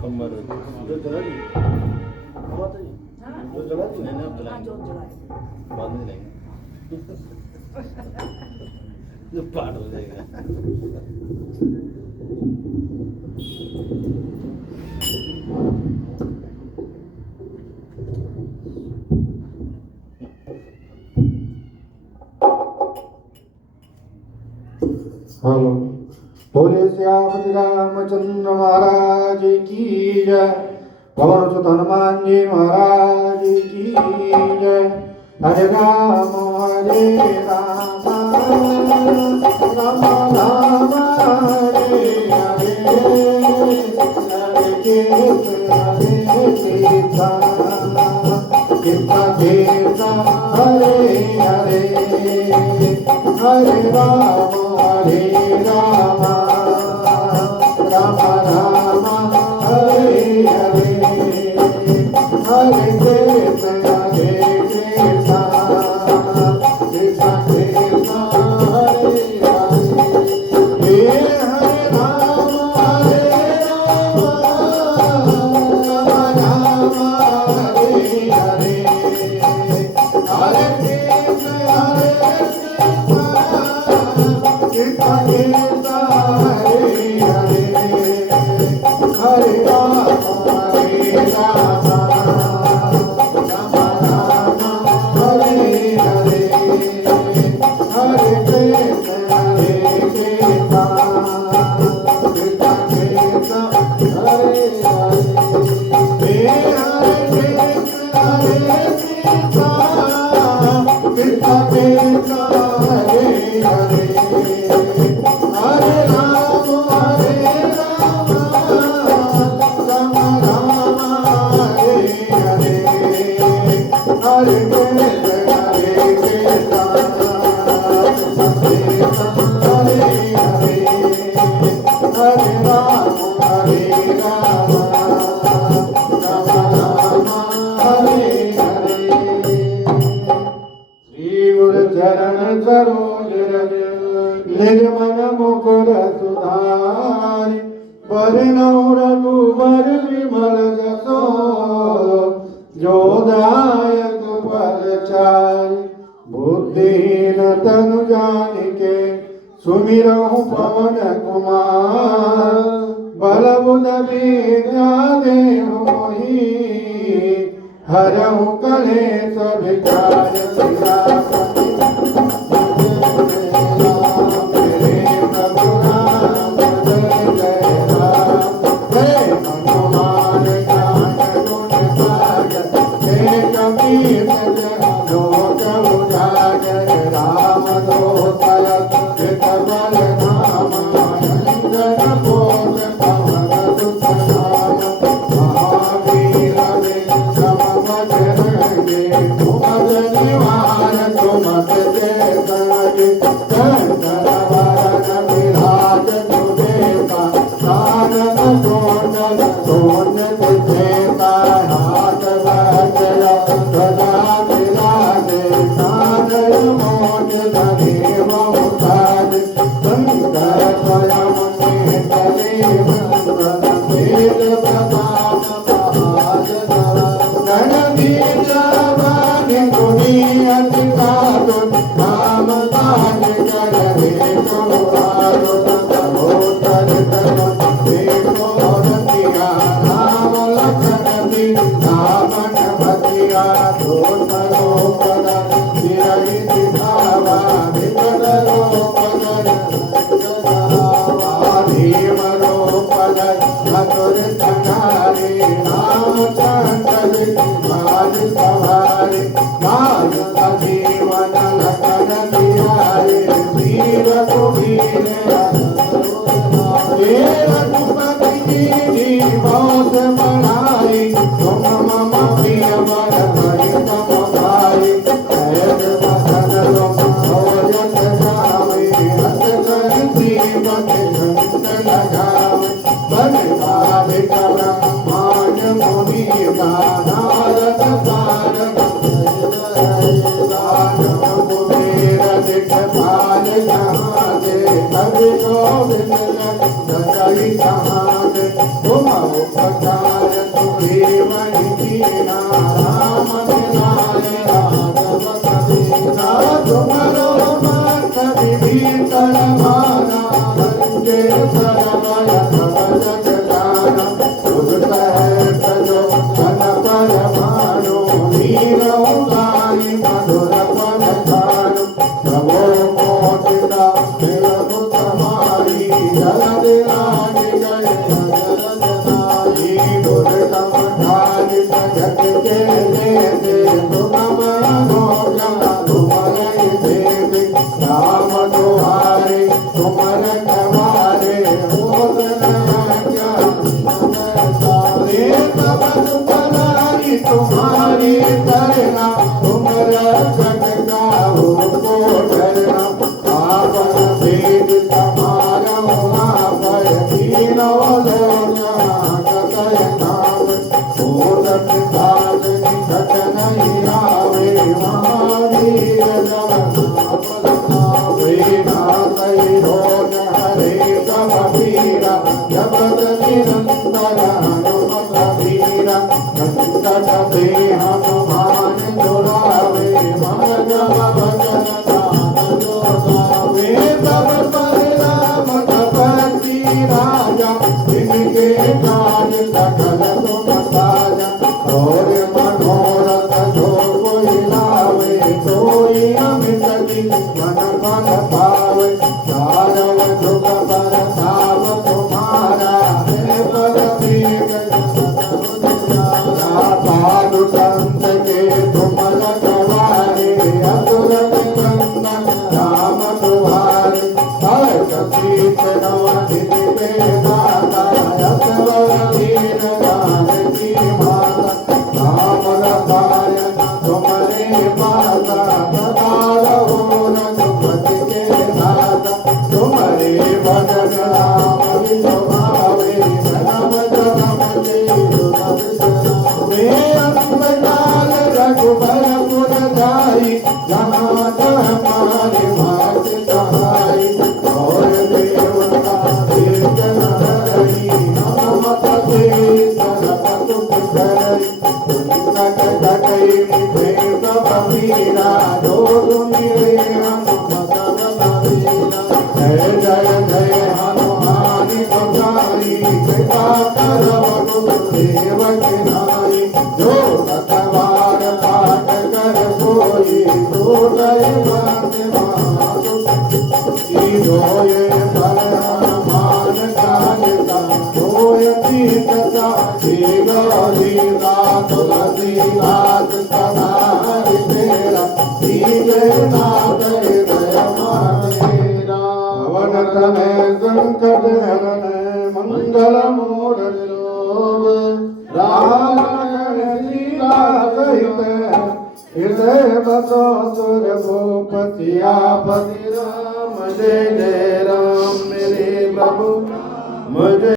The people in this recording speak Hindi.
कमर जो जला दी जो जला दी नहीं अब जलाएंगे बाद में जलाएंगे जो पाट हो जाएगा हेलो बोले श्यामति रामचंद्र महाराज की जय पवन सुत हनुमान जी महाराज की जय हरे राम राम राम हरे हरे हरे कृष्ण कृष्ण कृष्ण हरे हरे हरे राम राम राम हरे हरे हरे कृष्ण कृष्ण कृष्ण कृष्ण हरे हरे हरे राम राम हरे हरे हरे कृष्ण कृष्ण कृष्ण हरे हरे हरे राम राम राम हरे हरे हरे कृष्ण कृष्ण कृष्ण हरे हरे हरे कृष्ण कृष्ण कृष्ण हरे हरे हरे राम राम राम हरे हरे हरे कृष्ण हरे हरे हरे राम राम राम हरे हरे श्री गुरु चरण सरोज रज निज मन मुकुर सुधारि बरनौ रघुबर विमल जसो जो दायक फल चारि बुद्धिहीन तनु जानिके सुमिरहु पवन कुमार बल बुध विद्या देहु मोहि हरहु कलेश विकार सियापति समझारि जगत के देते सुखमय भोजन तुम्हारे देते राम दुआरे तुमर कवारे भोजन सारे सब तुम्हारी तुम्हारी करना तुमरा जग का हो डरना आपन भेद तुम्हारा पर दीनो लोना कतय नाम भूतन काल निकट नहीं आवे महावीर जवन वे नाथई रोज हरे सब पीरा जगत निरंतर हनुमत वीरा संकट ते हनुमान दुरावे मन जब भजन वे सब पर राम तपस्वी राजा जिनके काज सकल तुम साजा और मनोरथ जो कोई लावे सोई अमित की मन मन पावे चारों जुग पर साव तुम्हारा है पद साधु संत के तुम रखवारे असुर निकंदन राम दुआरे हर्ष शीत नवनिधि बेदाता असवर वीर जानकी माता राम रसायन तुम्हारे माता सदा रहो रघुपति के दाता तुम्हारे भजन राम विभावे जन्म जन्म के वे अस्पताल रघुबर पुर जाई जहाँ हमारे भाग सहाय और देवता कीर्तन हरि हनुमत से सरत तुम करई संकट कटई मिटे सब वीरा जो सुनिए हनुमत बलवीरा जय जय जय हनुमान गोसाई कृपा करो गुरुदेव की नारी जो सतवार पाठ कर सोई सोई बात मातु जोए पर हनुमान चालिसा जोय सीता श्रीगौरीला तुलसी दास सदा तेरा श्रीनाथ हृदय मेरा पवन तनय संकट हरण मंगल मूर्ति राम सीता सहित हृदय बसो सुर भूपति आपति राम जय जय राम मेरे प्रभु मुझे